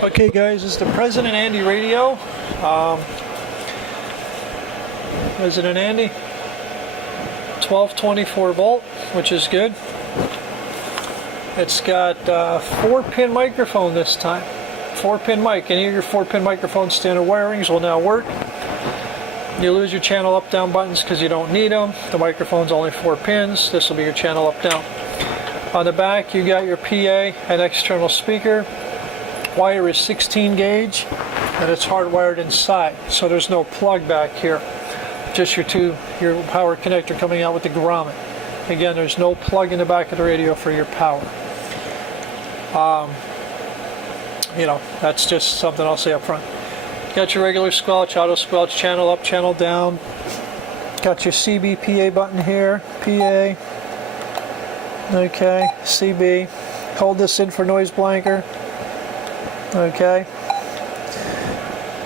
Okay guys, this is the President Andy radio. President Andy, 1224 volt, which is good. It's got 4-pin microphone this time. 4-pin mic. Any of your 4-pin microphone standard wirings will now work. You lose your channel up down buttons because you don't need them. The microphone's only 4 pins. This will be your channel up down. On the back you got your PA and external speaker. Wire is 16 gauge and it's hardwired inside, so there's no plug back here. Just your power connector coming out with the grommet. Again, there's no plug in the back of the radio for your power. That's just something I'll say up front. Got your regular squelch, auto squelch, channel up, channel down. Got your CB PA button here, PA. Okay, CB. Hold this in for noise blanker. Okay.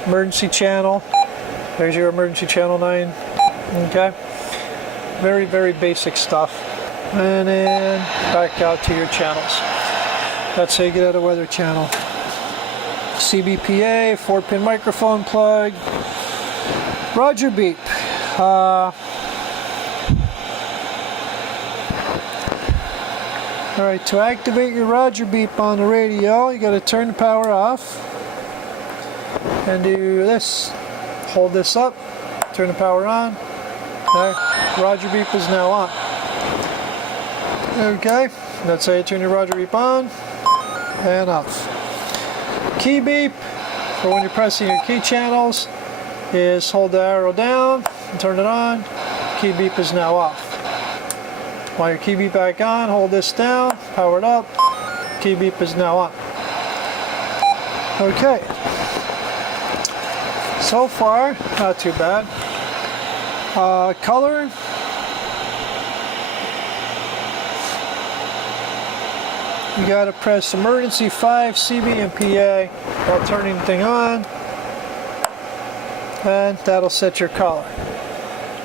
Emergency channel. There's your emergency channel 9. Okay. Very, very basic stuff. And then back out to your channels. That's how you get out of weather channel. CBPA, 4-pin microphone plug. Roger beep. Alright, to activate your Roger beep on the radio, you got to turn the power off and do this. Hold this up, turn the power on. There, Roger beep is now on. Okay, that's how you turn your Roger beep on and off. Key beep, for when you're pressing your key channels, is hold the arrow down and turn it on. Key beep is now off. While your key beep back on, hold this down, power it up. Key beep is now on. Okay. So far, not too bad. Color. You gotta press emergency 5, CB and PA while turning the thing on. And that'll set your color.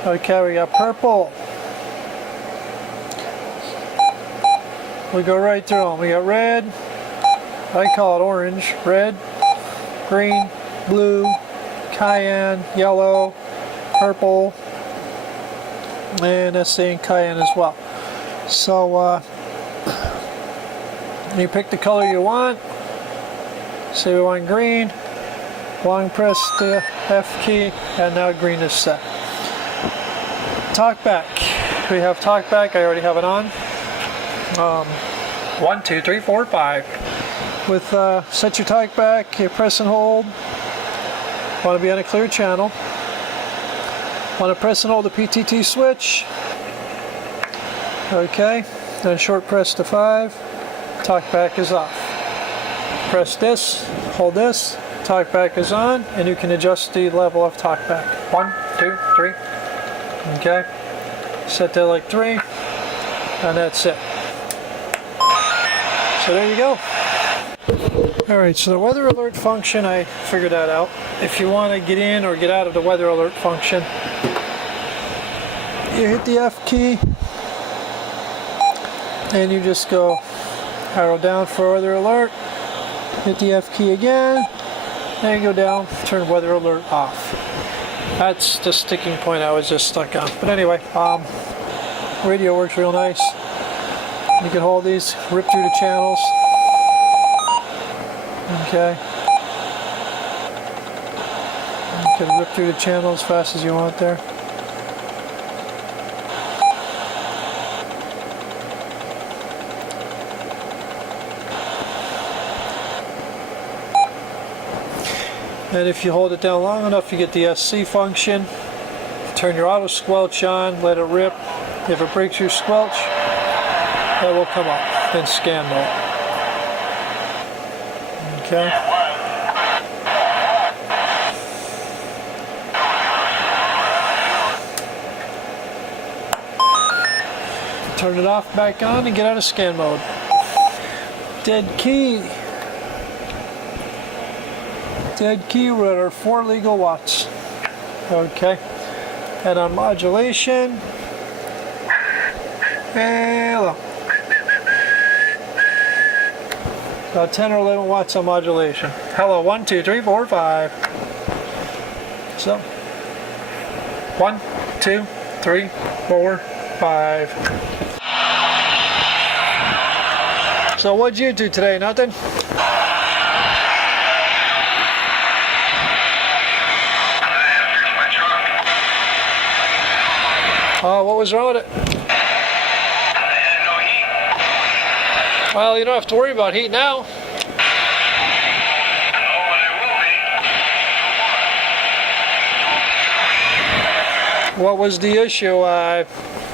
Okay, we got purple. We go right through them. We got red. I call it orange. Red, green, blue, cayenne, yellow, purple, and that's saying cayenne as well. So you pick the color you want. Say we want green. Long press the F key, and now green is set. Talkback. We have talkback. I already have it on. 1, 2, 3, 4, 5. With set your talkback. You press and hold. Want to be on a clear channel. Want to press and hold the PTT switch. Okay. Then short press to 5. Talkback is off. Press this. Hold this. Talkback is on, and you can adjust the level of talkback. 1, 2, 3. Okay. Set that like 3, and that's it. So there you go. Alright, so the weather alert function, I figured that out. If you want to get in or get out of the weather alert function, you hit the F key, and you just go arrow down for weather alert, hit the F key again, and go down, turn weather alert off. That's the sticking point I was just stuck on. But anyway, radio works real nice. You can hold these, rip through the channels. Okay. You can rip through the channel as fast as you want there. And if you hold it down long enough, you get the SC function. Turn your auto squelch on, let it rip. If it breaks your squelch, that will come up in scan mode. Okay. Turn it off, back on, and get out of scan mode. Dead key. Dead key, we're at our 4 legal watts. Okay. And on modulation, hello. About 10 or 11 watts of modulation. Hello, 1, 2, 3, 4, 5. So, 1, 2, 3, 4, 5. So what'd you do today? Nothing? Oh, what was wrong with it? Well, you don't have to worry about heat now. What was the issue?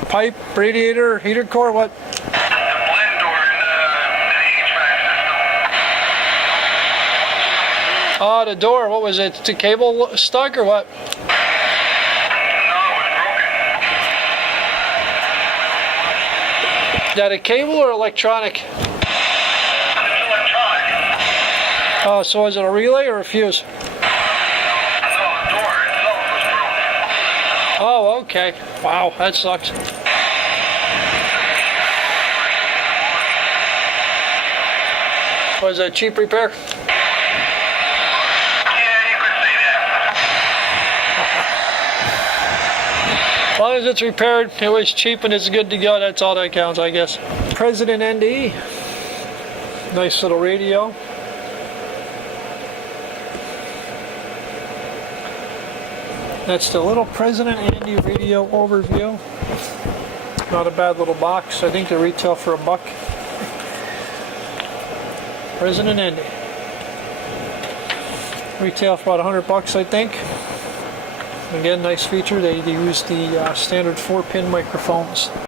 Pipe, radiator, heater core, what? The blend door in the HVAC system. Oh, the door, what was it? The cable stuck or what? No, it was broken. Is that a cable or electronic? It's electronic. Oh, so is it a relay or a fuse? No, the door itself was broken. Oh, okay. Wow, that sucks. Was it a cheap repair? Yeah, you could say that. As long as it's repaired, it was cheap and it's good to go, that's all that counts, I guess. President ND. Nice little radio. That's the little President Andy radio overview. Not a bad little box. I think they retail for $1. President Andy. Retail for about $100, I think. Again, nice feature. They use the standard 4-pin microphones.